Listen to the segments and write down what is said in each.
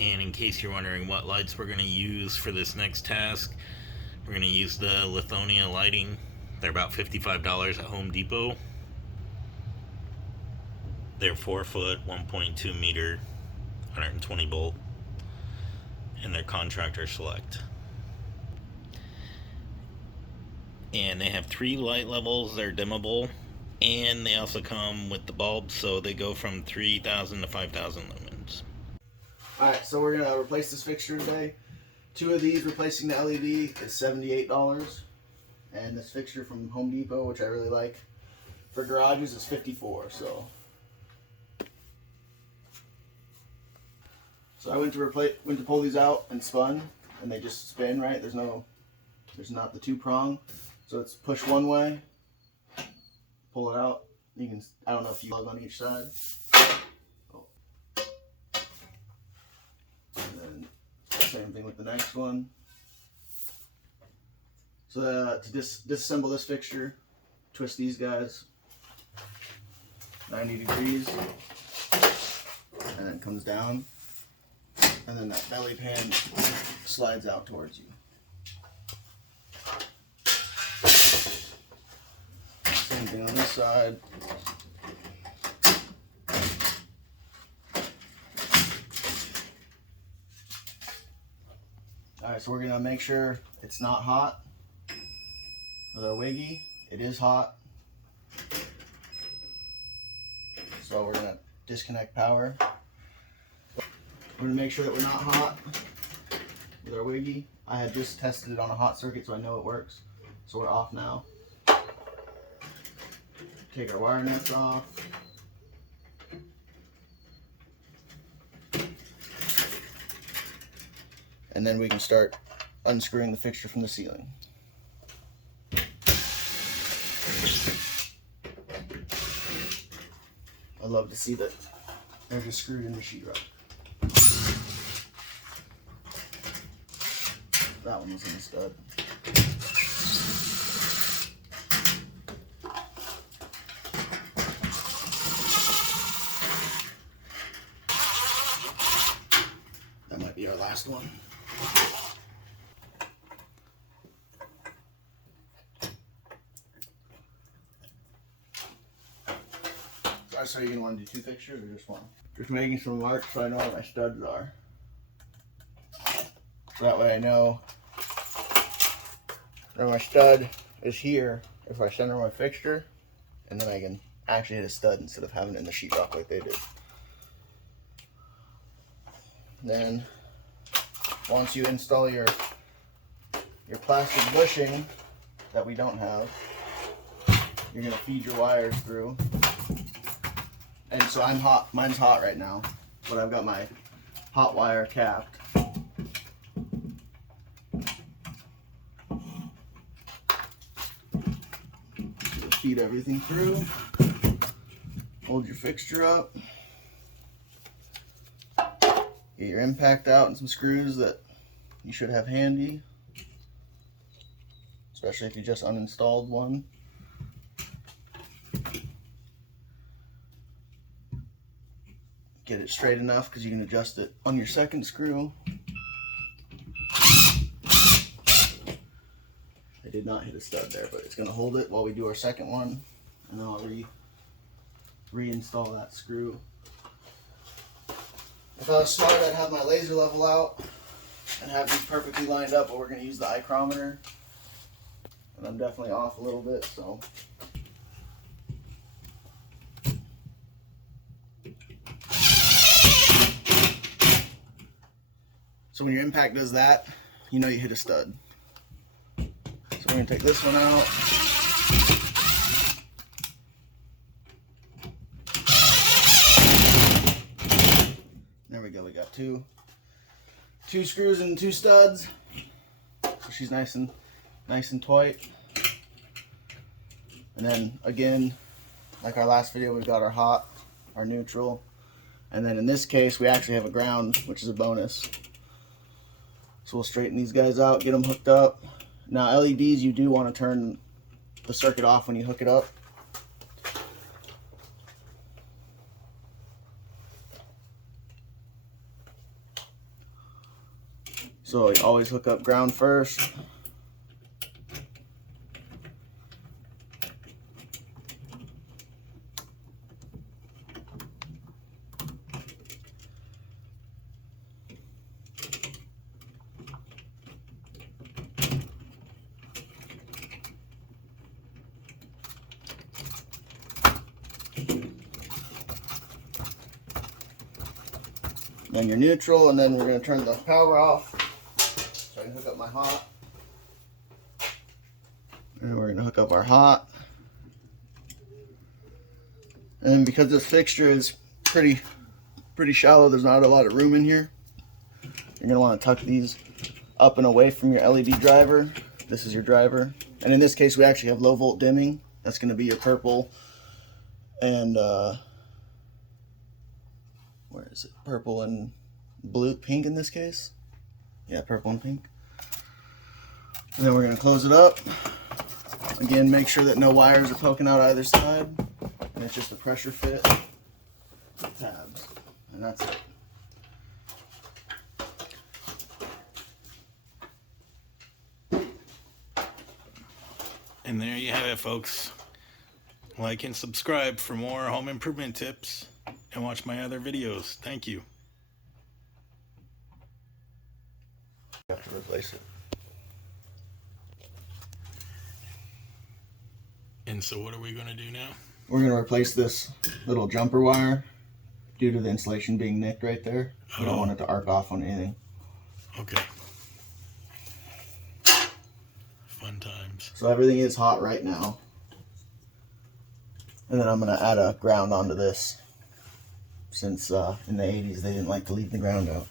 And in case you're wondering what lights we're going to use for this next task, we're going to use the Lithonia Lighting. They're about $55 at Home Depot. They're 4 foot, 1.2 meter, 120 volt, and they're contractor select. And they have 3 light levels. They're dimmable, and they also come with the bulbs, so they go from 3,000 to 5,000 lumens. Alright, so we're going to replace this fixture today. 2 of these replacing the LED is $78, and this fixture from Home Depot, which I really like, for garages is $54. So I went to pull these out and spun, and they just spin, right? There's not the 2-prong, so it's push one way, pull it out. You can, I don't know if you plug on each side. Oh. And then same thing with the next one. So to disassemble this fixture, twist these guys 90 degrees, and then it comes down, and then that belly pan slides out towards you. Same thing on this side. Alright, so we're going to make sure it's not hot with our wiggy. It is hot. So we're going to disconnect power. We're going to make sure that we're not hot with our wiggy. I had just tested it on a hot circuit, so I know it works. So we're off now. Take our wire nuts off. And then we can start unscrewing the fixture from the ceiling. I love to see that they're just screwed in the sheetrock. That one was in the stud. That might be our last one. So are you going to want to do 2 fixtures or just one? Just making some marks so I know where my studs are. So that way I know where my stud is here if I center my fixture, and then I can actually hit a stud instead of having it in the sheetrock like they did. Then once you install your plastic bushing that we don't have, you're going to feed your wires through. And so I'm hot, mine's hot right now, but I've got my hot wire capped. So feed everything through, hold your fixture up, get your impact out and some screws that you should have handy, especially if you just uninstalled one. Get it straight enough because you can adjust it on your second screw. I did not hit a stud there, but it's going to hold it while we do our second one, and then I'll reinstall that screw. If I was smart, I'd have my laser level out and have these perfectly lined up, but we're going to use the micrometer, and I'm definitely off a little bit, so. So when your impact does that, you know you hit a stud. So we're going to take this one out. There we go, we got two screws and 2 studs. So she's nice and tight. And then again, like our last video, we've got our hot, our neutral, and then in this case we actually have a ground, which is a bonus. So we'll straighten these guys out, get them hooked up. Now LEDs, you do want to turn the circuit off when you hook it up. So you always hook up ground first. Then your neutral, and then we're going to turn the power off so I can hook up my hot. And we're going to hook up our hot. And because this fixture is pretty shallow, there's not a lot of room in here. You're going to want to tuck these up and away from your LED driver. This is your driver. And in this case, we actually have low volt dimming. That's going to be your purple and where is it? Purple and blue, pink in this case. Yeah, purple and pink. And then we're going to close it up. Again, make sure that no wires are poking out either side. And it's just a pressure fit with tabs. And that's it. And there you have it, folks. Like and subscribe for more home improvement tips and watch my other videos. Thank you. You have to replace it. And so what are we going to do now? We're going to replace this little jumper wire due to the insulation being nicked right there. We don't want it to arc off on anything. Okay. Fun times. So everything is hot right now. And then I'm going to add a ground onto this, since in the 80s they didn't like to leave the ground out.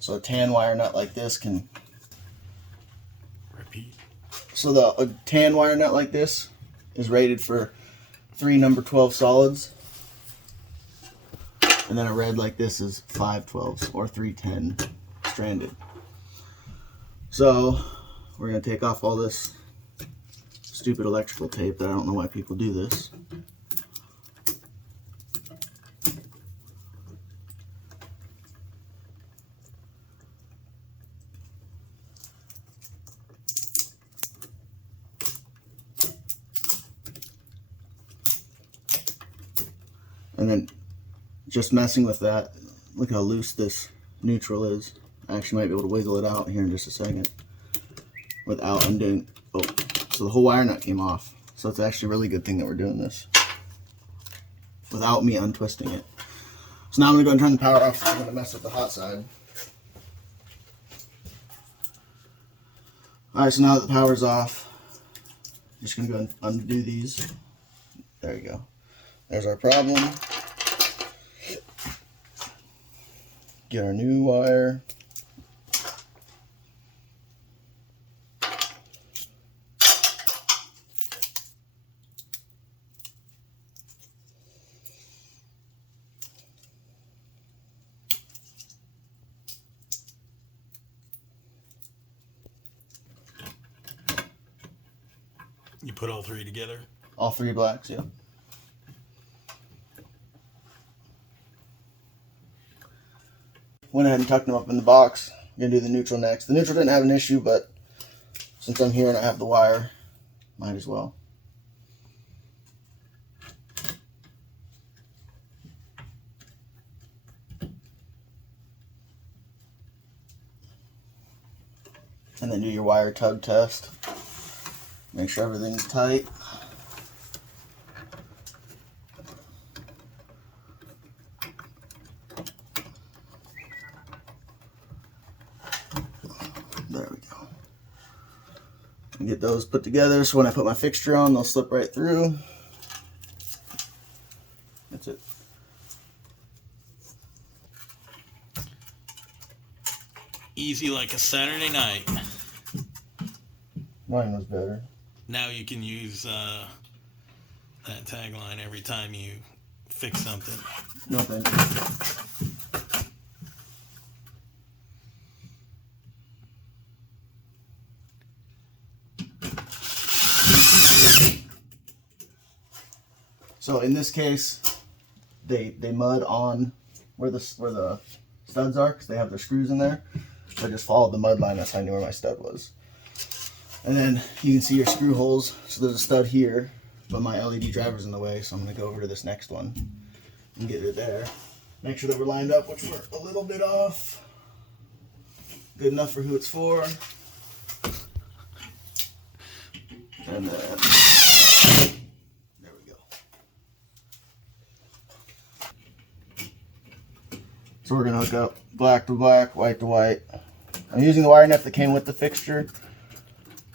So a tan wire nut like this can... Repeat. So a tan wire nut like this is rated for 3 number 12 solids. And then a red like this is 5 12s or 310 stranded. So we're going to take off all this stupid electrical tape that I don't know why people do this. And then just messing with that, look how loose this neutral is. I actually might be able to wiggle it out here in just a second without undoing. Oh, so the whole wire nut came off. So it's actually a really good thing that we're doing this without me untwisting it. So now I'm going to go and turn the power off. I'm going to mess with the hot side. Alright, so now that the power's off, I'm just going to go and undo these. There you go. There's our problem. Get our new wire. You put all 3 together? All 3 blacks, yeah. Went ahead and tucked them up in the box. I'm going to do the neutral next. The neutral didn't have an issue, but since I'm here and I have the wire, might as well. And then do your wire tug test. Make sure everything's tight. There we go. Get those put together so when I put my fixture on, they'll slip right through. That's it. Easy like a Saturday night. Mine was better. Now you can use that tagline every time you fix something. No thank you. So in this case, they mud on where the studs are because they have their screws in there. So I just followed the mud line. That's how I knew where my stud was. And then you can see your screw holes. So there's a stud here, but my LED driver's in the way, so I'm gonna go over to this next one and get it there. Make sure that we're lined up, which we're a little bit off. Good enough for who it's for. And then there we go. So we're gonna hook up black to black, white to white. I'm using the wire net that came with the fixture.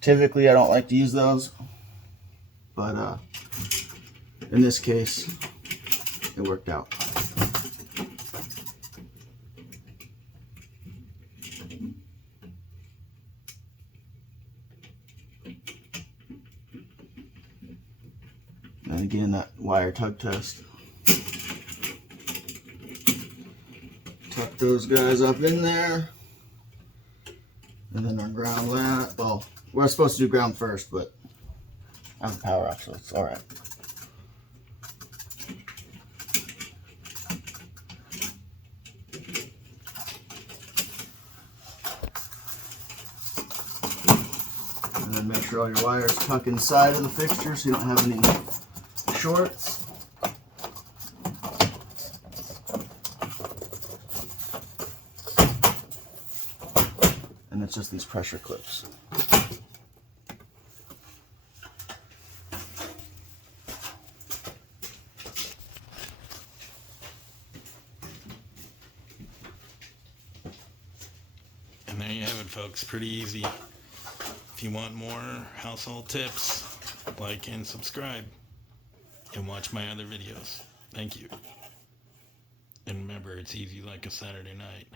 Typically I don't like to use those, but in this case it worked out. And again, that wire tug test. Tuck those guys up in there. And then our ground lamp. Well, we're supposed to do ground first, but I have the power off, so it's alright. And then make sure all your wires tuck inside of the fixture so you don't have any shorts. And it's just these pressure clips. And there you have it, folks. Pretty easy. If you want more household tips, like and subscribe and watch my other videos. Thank you. And remember, it's easy like a Saturday night.